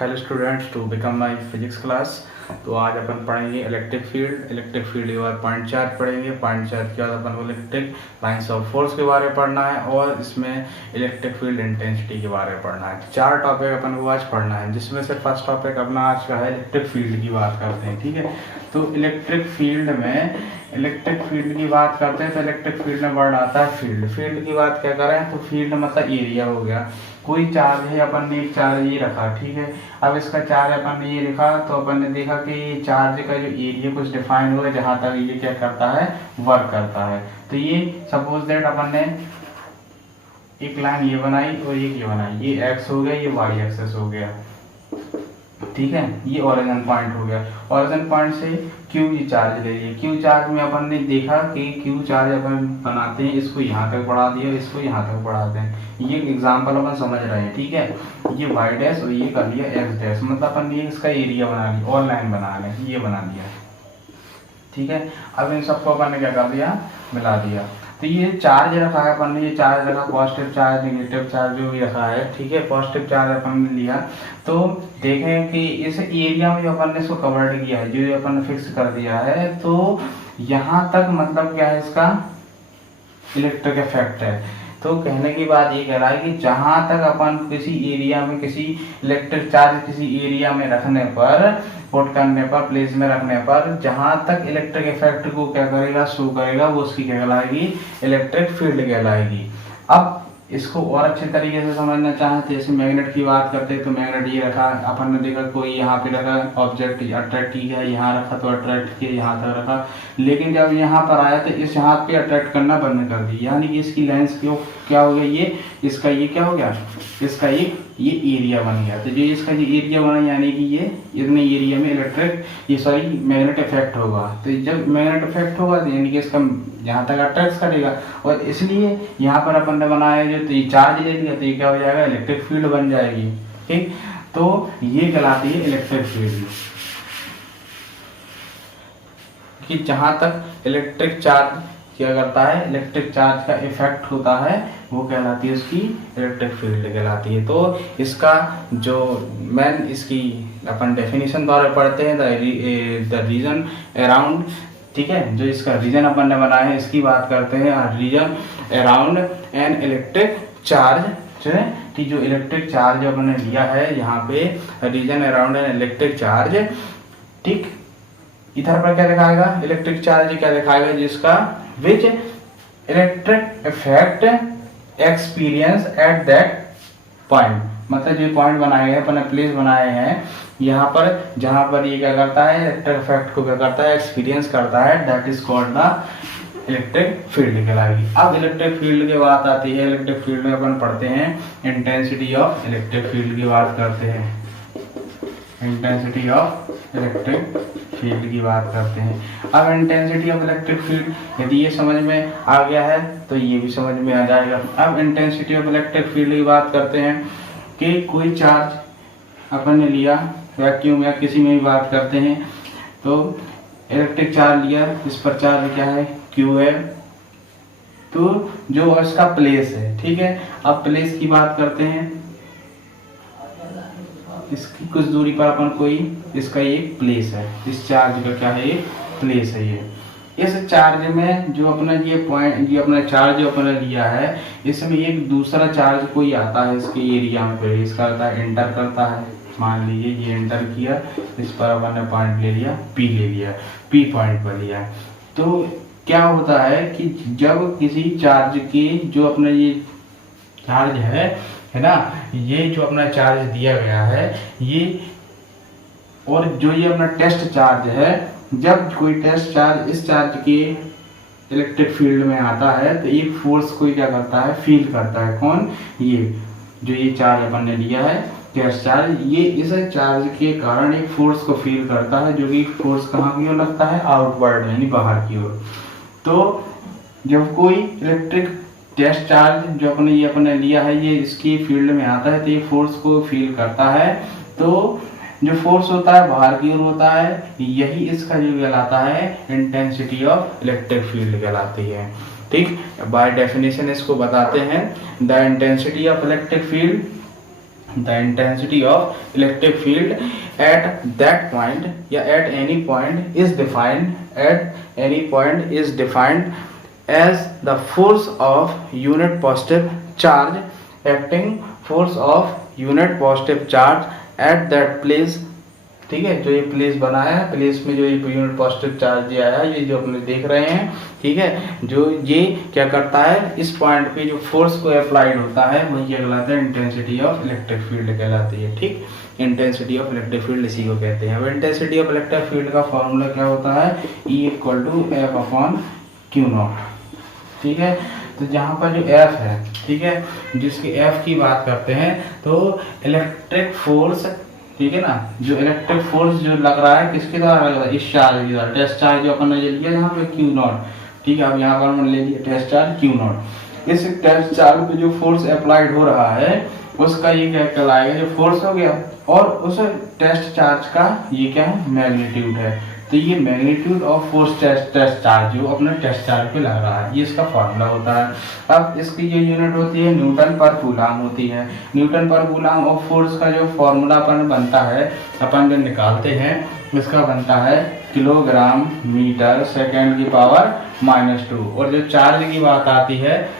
Hello students, to become my physics class. तो आज अपन पढ़ेंगे इलेक्ट्रिक फील्ड के बाद पॉइंट चार्ज पढ़ेंगे। पॉइंट चार्ज के बाद अपन को इलेक्ट्रिक लाइंस ऑफ फोर्स के बारे में पढ़ना है और इसमें इलेक्ट्रिक फील्ड इंटेंसिटी के बारे में पढ़ना है। चार टॉपिक अपन को आज पढ़ना है, जिसमें से फर्स्ट टॉपिक अपना आज का है इलेक्ट्रिक फील्ड की बात करते हैं। ठीक है, तो इलेक्ट्रिक फील्ड की बात करते हैं तो इलेक्ट्रिक फील्ड में वर्ड आता है फील्ड की बात क्या करें तो फील्ड मतलब एरिया हो गया। कोई चार्ज है, अपन ने एक चार्ज ये रखा, ठीक है। अब इसका चार्ज अपन ने ये लिखा तो अपन ने देखा कि चार्ज का जो एरिया कुछ डिफाइन हुआ जहां तक ये क्या करता है, वर्क करता है। तो ये सपोज दैट अपन ने एक लाइन ये बनाई और एक ये बनाई, ये एक्स हो गया, ये वाई एक्सेस हो गया, ठीक है। ये ओरिजिन पॉइंट हो गया। ओरिजिन पॉइंट से क्यू ये चार्ज ले लिए। क्यू चार्ज में अपन ने देखा कि क्यू चार्ज अपन बनाते हैं, इसको यहाँ तक बढ़ा दिया, इसको यहाँ तक बढ़ाते हैं। ये एग्जांपल अपन समझ रहे हैं, ठीक है। ये वाई डैश और ये कर लिया एक्स डैश, मतलब अपन ये इसका एरिया बना लिया और लाइन बना लें, ये बना लिया, ठीक है। अब इन सबको अपन ने क्या कर दिया, मिला दिया। तो ये चार्ज रखा है अपन ने, ये चार्ज रखा, पॉजिटिव चार्ज नेगेटिव चार्ज जो भी रखा है, ठीक है। पॉजिटिव चार्ज अपन ने लिया तो देखें कि इस एरिया में जो अपन ने इसको कवर्ड किया है, जो अपन ने फिक्स कर दिया है, तो यहाँ तक मतलब क्या है, इसका इलेक्ट्रिक इफेक्ट है। तो कहने की बात ये कह रहा है कि जहां तक अपन किसी एरिया में किसी इलेक्ट्रिक चार्ज किसी एरिया में रखने पर, पुट करने पर, प्लेस में रखने पर, जहां तक इलेक्ट्रिक इफेक्ट को क्या करेगा, शो करेगा, वो उसकी क्या कहलाएगी, इलेक्ट्रिक फील्ड कहलाएगी। अब इसको और अच्छे तरीके से समझना चाहें तो जैसे मैग्नेट की बात करते हैं तो मैग्नेट ये रखा, अपन ने देखा कोई यहाँ पे रखा ऑब्जेक्ट अट्रैक्ट किया, यहाँ रखा तो अट्रैक्ट किया, यहाँ तक रखा, लेकिन जब यहाँ पर आया तो इस हाथ पे अट्रैक्ट करना बंद कर दिया, यानी कि इसकी लेंस क्या हो गया, ये इसका ये क्या हो गया, इसका ये एरिया बन गया। तो जो इसका ये एरिया बना यानी कि ये इतने एरिया में मैग्नेट इफेक्ट होगा। तो जब मैग्नेट इफेक्ट होगा तो यानी कि इसका यहाँ तक अट्रैक्ट करेगा, और इसलिए यहाँ पर अपन ने बनाया जो, तो ये चार्ज ले लिया तो ये क्या हो जाएगा, इलेक्ट्रिक फील्ड बन जाएगी, ठीक। तो ये कहलाती है इलेक्ट्रिक फील्ड कि जहां तक इलेक्ट्रिक चार्ज क्या करता है, इलेक्ट्रिक चार्ज का इफेक्ट होता है, वो कहलाती है उसकी इलेक्ट्रिक फील्ड कहलाती है। तो इसका जो मेन इसकी अपन डेफिनेशन द्वारा पढ़ते हैं द रीजन अराउंड, ठीक है। जो इसका रीजन अपन ने बनाया है इसकी बात करते हैं, region around an electric charge, ठीक। जो इलेक्ट्रिक चार्ज अपन ने लिया है यहाँ पे, region around an electric charge, ठीक। इधर पर क्या दिखाएगा, इलेक्ट्रिक चार्ज क्या दिखाएगा, जिसका विच electric effect experience at that point, मतलब जो पॉइंट बनाए हैं अपने प्लेस बनाए हैं यहाँ पर, जहां पर ये क्या करता है, इलेक्ट्रिक इफेक्ट को क्या करता है, एक्सपीरियंस करता है, that is called the electric field कहलाएगी। अब इलेक्ट्रिक फील्ड की बात आती है, इलेक्ट्रिक फील्ड में अपन पढ़ते हैं इंटेंसिटी ऑफ इलेक्ट्रिक फील्ड की बात करते हैं, इंटेंसिटी ऑफ इलेक्ट्रिक फील्ड की बात करते हैं। अब इंटेंसिटी ऑफ इलेक्ट्रिक फील्ड यदि ये समझ में आ गया है तो ये भी समझ में आ जाएगा। अब इंटेंसिटी ऑफ इलेक्ट्रिक फील्ड की बात करते हैं कि कोई चार्ज अपन ने लिया, वैक्यूम या किसी में भी बात करते हैं, तो इलेक्ट्रिक चार्ज लिया, इस पर चार्ज क्या है, क्यू है, तो जो इसका प्लेस है, ठीक है। अब प्लेस की बात करते हैं, इसकी कुछ दूरी पर अपन कोई, इसका एक प्लेस है, इस चार्ज का क्या है, एक प्लेस है ये। इस चार्ज में जो अपना ये पॉइंट, ये अपना चार्ज जो अपने लिया है, इसमें एक दूसरा चार्ज कोई आता है इसके एरिया में, प्लेस करता है, एंटर करता है। मान लीजिए ये एंटर किया, इस पर अपन ने पॉइंट ले लिया, पी ले लिया, पी पॉइंट पर लिया। तो क्या होता है कि जब किसी चार्ज की जो अपना ये चार्ज है ना, ये जो अपना चार्ज दिया गया है ये, और जो ये अपना टेस्ट चार्ज है, जब कोई टेस्ट चार्ज इस चार्ज के इलेक्ट्रिक फील्ड में आता है तो एक फोर्स को क्या करता है, फील करता है। कौन, ये जो ये चार्ज अपन ने लिया है टेस्ट चार्ज, ये इस चार्ज के कारण एक फोर्स को फील करता है, जो कि फोर्स कहाँ की ओर लगता है, आउटवर्ड यानी बाहर की ओर। तो जब कोई इलेक्ट्रिक टेस्ट चार्ज जो अपने लिया है ये इसकी फील्ड में आता है तो ये फोर्स को फील करता है, तो जो फोर्स होता है बाहर की ओर होता है, यही इसका जो कहलाता है इंटेंसिटी ऑफ इलेक्ट्रिक फील्ड कहलाती है, ठीक। बाय डेफिनेशन इसको बताते हैं, the intensity of electric field the intensity of electric field at that point या at any point is defined as the force of unit positive charge acting force of unit positive charge at that place। ठीक है, जो ये place बनाया है, place में जो ये यूनिट पॉजिटिव चार्ज आया है, ये जो अपने देख रहे हैं, ठीक है, जो ये क्या करता है, इस पॉइंट पे जो फोर्स को अप्लाइड होता है वही क्या कहलाता है, इंटेंसिटी ऑफ इलेक्ट्रिक फील्ड कहलाती है। ठीक, इंटेंसिटी ऑफ इलेक्ट्रिक फील्ड इसी को कहते हैं। अब इंटेंसिटी ऑफ इलेक्ट्रिक फील्ड का फॉर्मूला क्या होता है, E = F/Q0। ठीक है, तो जहाँ पर जो F है, ठीक है, जिसकी F की बात करते हैं तो इलेक्ट्रिक फोर्स, ठीक है ना, जो इलेक्ट्रिक फोर्स जो लग रहा है किसके द्वारा लग रहा है, इस चार्ज के द्वारा, टेस्ट चार्ज जो अपन ने लिया यहाँ पे Q0। ठीक है, अब यहाँ पर हमने ले लिया टेस्ट चार्ज Q0। इस टेस्ट चार्ज पे जो फोर्स अप्लाइड हो रहा है उसका ये क्या कहलाएगा, जो फोर्स हो गया, और उस टेस्ट चार्ज का ये क्या है, मैग्नीट्यूड है। तो ये magnitude of force test charge जो अपने टेस्ट चार्ज पे लग रहा है, ये इसका फॉर्मूला होता है। अब इसकी जो यूनिट होती है न्यूटन पर कूलाम होती है। न्यूटन पर कूलाम ऑफ फोर्स का जो फॉर्मूला अपन बनता है, अपन जो निकालते हैं, इसका बनता है किलोग्राम मीटर सेकेंड की पावर -2, और जो चार्ज की बात आती है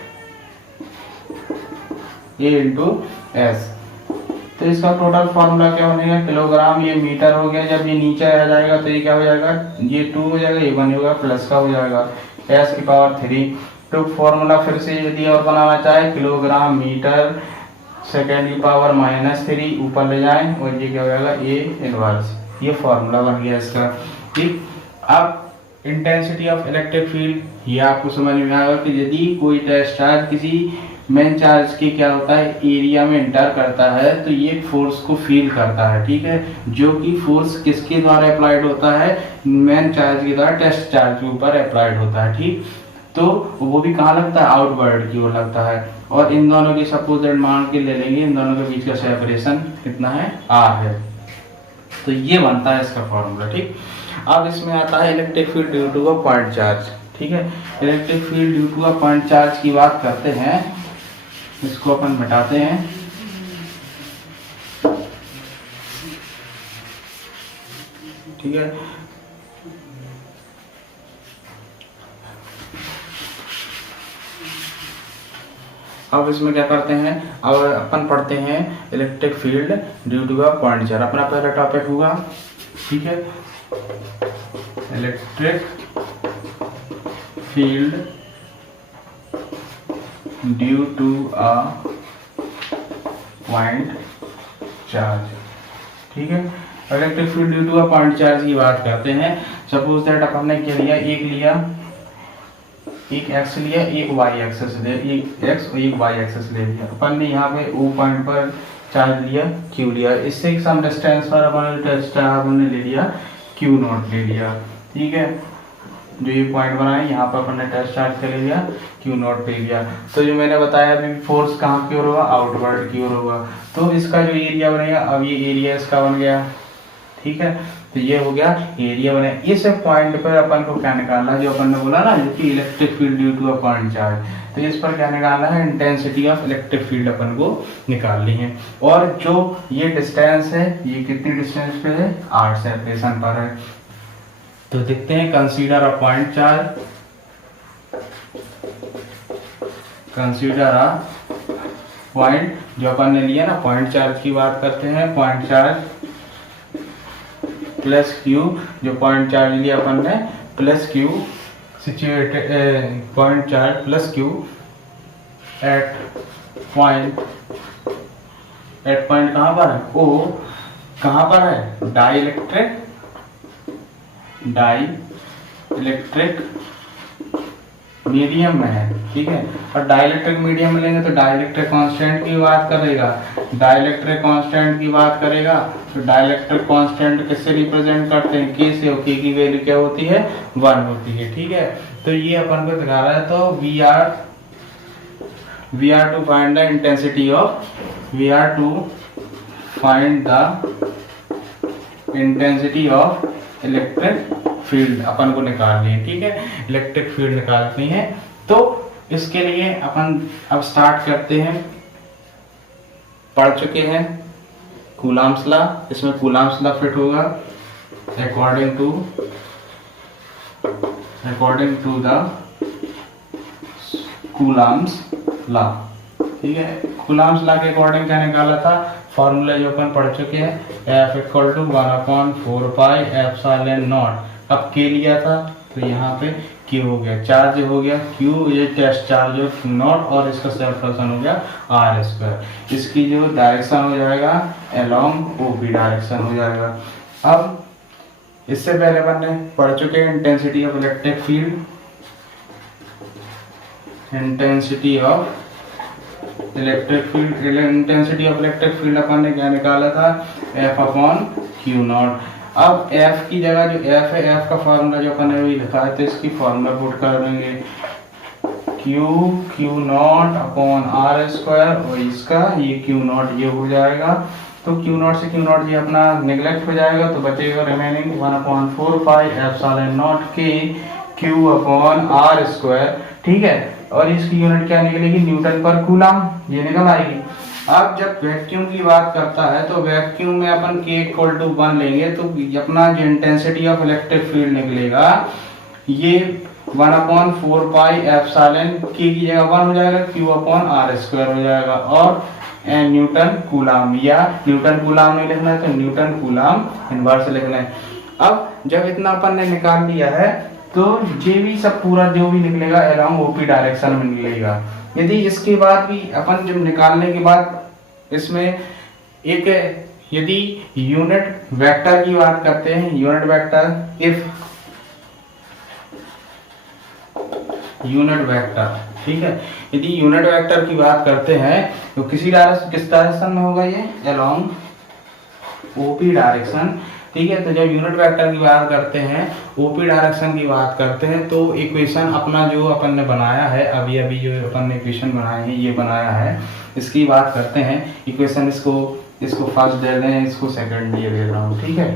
A × S। तो इसका टोटल फार्मूला क्या बनेगा, किलोग्राम, ये मीटर हो गया, जब ये नीचे आ जाएगा तो ये क्या हो जाएगा, ये 2 हो जाएगा, ये 1 होगा, प्लस का हो जाएगा S की पावर 3। तो फार्मूला फिर से यदि और बनाना चाहे, किलोग्राम मीटर सेकेंड की पावर -3 ऊपर ले जाएं, और ये क्या हो जाएगा, A इनवर्स। ये फार्मूला बन गया इसका। ठीक, अब इंटेंसिटी ऑफ इलेक्ट्रिक फील्ड, ये आपको समझ में आएगा कि यदि कोई टेस्ट चार्ज किसी मेन चार्ज के क्या होता है, एरिया में इंटर करता है, तो ये फोर्स को फील करता है। ठीक है, जो कि फोर्स किसके द्वारा अप्लाइड होता है, मेन चार्ज के द्वारा टेस्ट चार्ज के ऊपर अप्लाइड होता है। ठीक, तो वो भी कहाँ लगता है, आउटवर्ड की ओर लगता है, और इन दोनों की सपोजिट मान के ले लेंगे, इन दोनों के बीच का सेपरेशन कितना है, R है। तो ये बनता है इसका फॉर्मूला। ठीक, अब इसमें आता है electric field due to a point charge. ठीक है, electric field due to a point charge की बात करते हैं, इसको अपन मिटाते हैं। ठीक है, अब इसमें क्या करते हैं, अब अपन पढ़ते हैं electric field due to a point charge. अपना पहला टॉपिक होगा, ठीक है, electric field due to a point charge. ठीक है, electric field due to a point charge की बात करते हैं। सपोज दैट अपन ने क्या लिया, एक एक्स लिया, एक वाई एक्सेस ले, एक एक्स और एक वाई एक्सेस ले लिया। अपन ने यहाँ पे ओ पॉइंट पर चार्ज लिया, क्यू लिया, इससे सम डिस्टेंस पर अपन टेस्ट चार्ज हमने ले लिया, Q0 ले लिया। ठीक है, जो ये पॉइंट बनाए यहाँ पर अपन ने टेस्ट चार्ज कर लिया, Q0 पे लिया। तो जो मैंने बताया अभी फोर्स कहाँ की ओर होगा, आउटवर्ड की ओर होगा। तो इसका जो एरिया बनेगा, अब ये एरिया इसका बन गया। ठीक है, तो ये हो गया एरिया बने। इस पॉइंट पर अपन को क्या निकालना है, जो अपन ने बोला ना कि electric field due to a point charge, तो इस पर क्या निकालना है, इंटेंसिटी ऑफ इलेक्ट्रिक फील्ड अपन को निकालनी है। और जो ये डिस्टेंस है, ये कितनी डिस्टेंस पे है, 8 सेपरेशन पर है। तो देखते हैं, consider a point charge, consider a point, जो अपन ने लिया ना पॉइंट चार्ज की बात करते हैं, पॉइंट चार्ज प्लस क्यू, जो पॉइंट चार्ज लिया अपन ने plus Q, situated point charge plus Q at point कहाँ पर है, ओ कहाँ पर है, डाई इलेक्ट्रिक मीडियम में है। ठीक है, और डाइलेक्ट्रिक मीडियम में लेंगे तो डाइलेक्ट्रिक कांस्टेंट की बात करेगा, डाइलेक्ट्रिक कांस्टेंट की बात करेगा। तो डाइलेक्ट्रिक कांस्टेंट किससे रिप्रेजेंट करते हैं, के से, और के की वैल्यू क्या होती है, 1 होती है। ठीक है, तो ये अपन को दिखा रहा है। तो we are to find the intensity of, we are to find the intensity of electric field अपन को निकालनी है। ठीक है, इलेक्ट्रिक फील्ड निकालनी है। तो इसके लिए अपन अब स्टार्ट करते हैं, पढ़ चुके हैं कूलम्ब्स लॉ, इसमें कूलम्ब्स लॉ फिट होगा according to the Coulomb's law. ठीक है, कूलम्ब्स लॉ के अकॉर्डिंग क्या निकाला था, फॉर्मूला जो अपन पढ़ चुके हैं, F equal to 1/4 pi epsilon naught. अब के लिया था तो यहाँ पे Q हो गया, चार्ज हो गया Q, ये टेस्ट चार्ज हो नॉट, और इसका सेल्फ फ्रैक्शन हो गया R स्क्वायर। इसकी जो डायरेक्शन हो जाएगा अलोंग OP डायरेक्शन हो जाएगा। अब इससे पहले अपन ने पढ़ चुके हैं intensity of electric field, intensity of electric field अपन ने क्या निकाला था, F/Q0। अब F की जगह जो F है, F का फॉर्मूला जो अपन ने अभी लिखा है, तो इसकी फॉर्मूला पुट कर देंगे Q0/R स्क्वायर, और इसका ये Q0 ये हो जाएगा। तो Q0 से Q0 ये अपना नेग्लेक्ट हो जाएगा, तो बचेगा रिमेनिंग 1/4 पाई एप्सिलॉन नॉट के Q/R स्क्वायर। ठीक है, और इसकी यूनिट क्या निकलेगी, न्यूटन पर कूलम, ये निकल आएगी। अब जब वैक्यूम की बात करता है तो वैक्यूम में अपन K इक्वल टू 1 लेंगे, तो अपना जो इंटेंसिटी ऑफ इलेक्ट्रिक फील्ड निकलेगा ये 1/4 पाई एप्सिलॉन K की जगह 1 हो जाएगा, Q/R स्क्वायर हो जाएगा, और न्यूटन कूलम, या न्यूटन कूलम नहीं लिखना है तो न्यूटन कूलम इनवर्स लिखना है। अब जब इतना अपन ने निकाल लिया है तो ये भी सब पूरा जो भी निकलेगा अलोंग OP डायरेक्शन में निकलेगा। यदि इसके बाद भी अपन जब निकालने के बाद इसमें एक, यदि यूनिट वेक्टर की बात करते हैं, unit vector, if unit vector, ठीक है, यदि यूनिट वेक्टर की बात करते हैं तो किस डायरेक्शन में होगा, ये अलोंग OP डायरेक्शन। ठीक है, तो जब यूनिट वेक्टर की बात करते हैं, OP डायरेक्शन की बात करते हैं, तो इक्वेशन अपना जो अपन ने बनाया है, अभी जो अपन ने इक्वेशन बनाए हैं, ये बनाया है, इसकी बात करते हैं। इक्वेशन इसको फर्स्ट दे दें, इसको सेकंड ये दे रहा हूँ। ठीक है,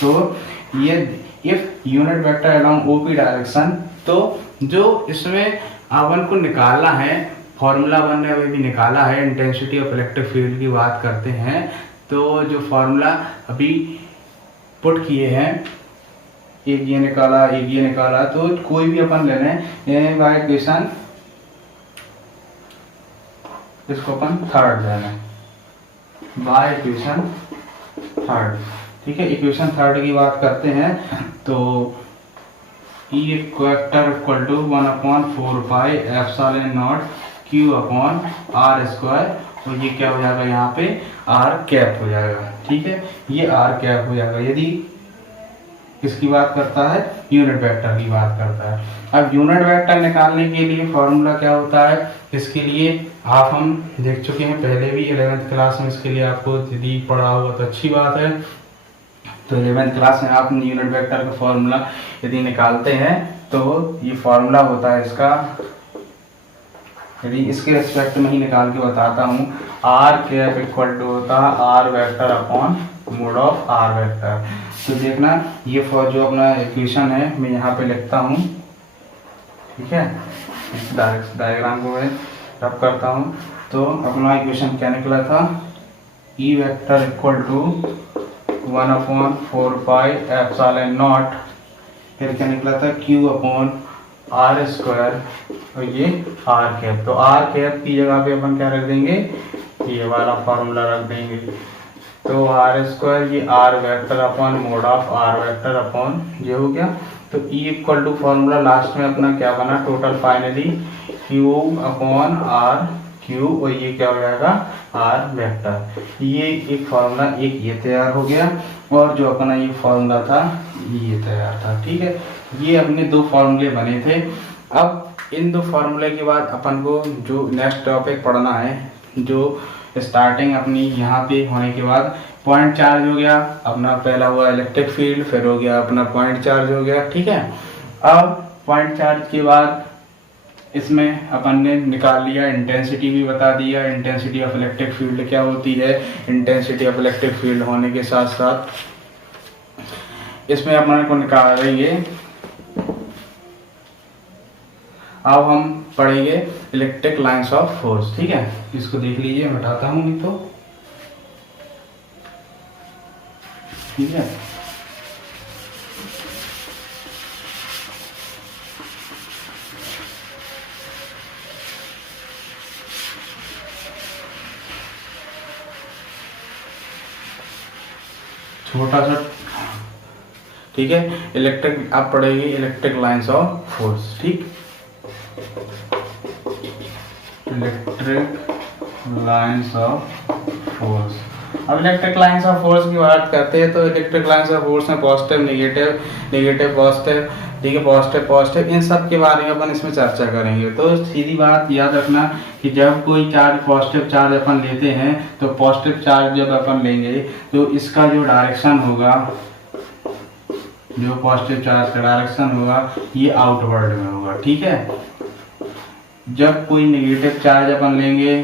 तो ये if unit vector along OP direction, तो जो इसमें अपन को निकालना है, फॉर्मूला अपन ने अभी भी निकाला है, इंटेंसिटी ऑफ इलेक्ट्रिक फील्ड की बात करते हैं, तो जो फॉर्मूला अभी पुट किए हैं, एक ये निकाला, तो कोई भी अपन ले लें बाय इक्वेशन, इसको अपन थर्ड ले लें बाय इक्वेशन थर्ड। ठीक है, इक्वेशन थर्ड की बात करते हैं तो E vector equal to 1/4 pi epsilon naught Q/R square, तो ये क्या हो जाएगा, यहाँ पे R कैप हो जाएगा। ठीक है, ये R कैप हो जाएगा यदि किसकी बात करता है, यूनिट वेक्टर की बात करता है। अब यूनिट वेक्टर निकालने के लिए फॉर्मूला क्या होता है, इसके लिए आप हम देख चुके हैं पहले भी 11th क्लास में, इसके लिए आपको यदि पढ़ा हुआ तो अच्छी बात है। तो 11th क्लास में आप यूनिट वेक्टर का फॉर्मूला यदि निकालते हैं तो ये फॉर्मूला होता है इसका, यदि इसके रिस्पेक्ट में ही निकाल के बताता हूँ, R कैप इक्वल टू होता है R vector upon mod of R vector. तो देखना ये फॉर जो अपना इक्वेशन है मैं यहाँ पे लिखता हूँ। ठीक है, इस डायग्राम को मैं रब करता हूँ, तो अपना इक्वेशन क्या निकला था, E vector equal to 1/4 pi epsilon naught, फिर क्या निकला था Q/R स्क्वायर, और ये R कैप। तो R कैप की जगह पे अपन क्या रख देंगे, ये वाला फॉर्मूला रख देंगे। तो R स्क्वायर ये R vector upon mod of R vector upon ये हो गया। तो E equal to formula last में अपना क्या बना, टोटल फाइनली Q/R Q, और ये क्या हो जाएगा R वेक्टर। ये एक फॉर्मूला एक ये तैयार हो गया, और जो अपना ये फॉर्मूला था ये तैयार था। ठीक है, ये अपने दो फॉर्मूले बने थे। अब इन दो फॉर्मूले के बाद अपन को जो नेक्स्ट टॉपिक पढ़ना है, जो स्टार्टिंग अपनी यहाँ पे होने के बाद पॉइंट चार्ज हो गया, अपना पहला हुआ इलेक्ट्रिक फील्ड, फिर हो गया अपना पॉइंट चार्ज हो गया। ठीक है, अब पॉइंट चार्ज के बाद इसमें अपन ने निकाल लिया, इंटेंसिटी भी बता दिया, इंटेंसिटी ऑफ इलेक्ट्रिक फील्ड क्या होती है। इंटेंसिटी ऑफ इलेक्ट्रिक फील्ड होने के साथ साथ इसमें अपन को निकालेंगे, अब हम पढ़ेंगे इलेक्ट्रिक लाइंस ऑफ फोर्स। ठीक है, इसको देख लीजिए, मैं बताता हूँ नहीं तो ठीक है। छोटा सा, ठीक है। इलेक्ट्रिक आप पढ़ेगी इलेक्ट्रिक लाइंस ऑफ फोर्स, ठीक। Electric lines of force. अब इलेक्ट्रिक लाइंस ऑफ फोर्स की बात करते हैं तो इलेक्ट्रिक लाइंस ऑफ फोर्स में पॉजिटिव नेगेटिव, नेगेटिव पॉजिटिव, ठीक है, पॉजिटिव पॉजिटिव, इन सब के बारे में अपन इसमें चर्चा करेंगे। तो सीधी बात याद रखना कि जब कोई चार्ज पॉजिटिव चार्ज अपन लेते हैं तो पॉजिटिव चार्ज जब अपन लेंगे तो इसका जो डायरेक्शन होगा, जो पॉजिटिव चार्ज का डायरेक्शन होगा ये आउटवर्ड में होगा, ठीक है। जब कोई नेगेटिव चार्ज अपन लेंगे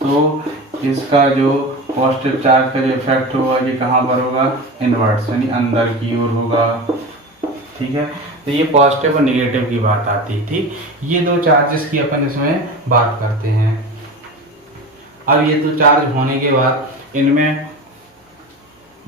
तो इसका जो पॉजिटिव चार्ज का जो इफेक्ट होगा ये कहाँ पर होगा, इनवर्ट्स यानी अंदर की ओर होगा, ठीक है। तो ये पॉजिटिव और नेगेटिव की बात आती है, ठीक। ये दो चार्जेस की अपन इसमें बात करते हैं। अब ये दो चार्ज होने के बाद इनमें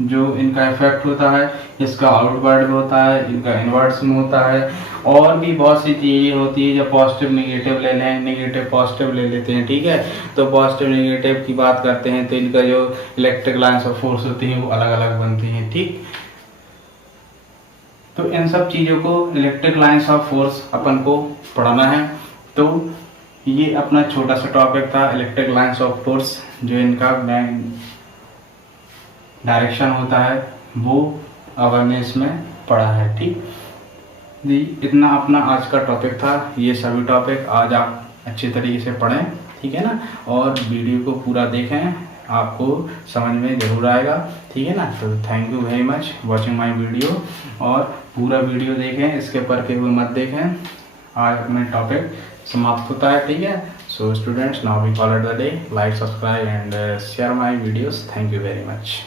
जो इनका इफेक्ट होता है, इसका आउटवर्ड में होता है, इनका इनवर्ट्स में होता है, और भी बहुत सी चीज़ें होती है। जब पॉजिटिव नेगेटिव ले लें, नेगेटिव पॉजिटिव ले लेते हैं, ठीक है। तो पॉजिटिव नेगेटिव की बात करते हैं तो इनका जो इलेक्ट्रिक लाइंस ऑफ फोर्स होती हैं वो अलग अलग बनती हैं, ठीक। तो इन सब चीज़ों को इलेक्ट्रिक लाइंस ऑफ फोर्स अपन को पढ़ना है। तो ये अपना छोटा सा टॉपिक था इलेक्ट्रिक लाइंस ऑफ फोर्स, जो इनका डायरेक्शन होता है वो अवेयरनेस में पढ़ा है, ठीक। इतना अपना आज का टॉपिक था। ये सभी टॉपिक आज आप अच्छी तरीके से पढ़ें, ठीक है ना, और वीडियो को पूरा देखें, आपको समझ में ज़रूर आएगा, ठीक है ना। तो thank you very much watching my video, और पूरा वीडियो देखें, इसके पर के हुए मत देखें। आज अपने टॉपिक समाप्त होता है, ठीक है। So students, now we call it the day. Like, subscribe and share my videos. Thank you very much.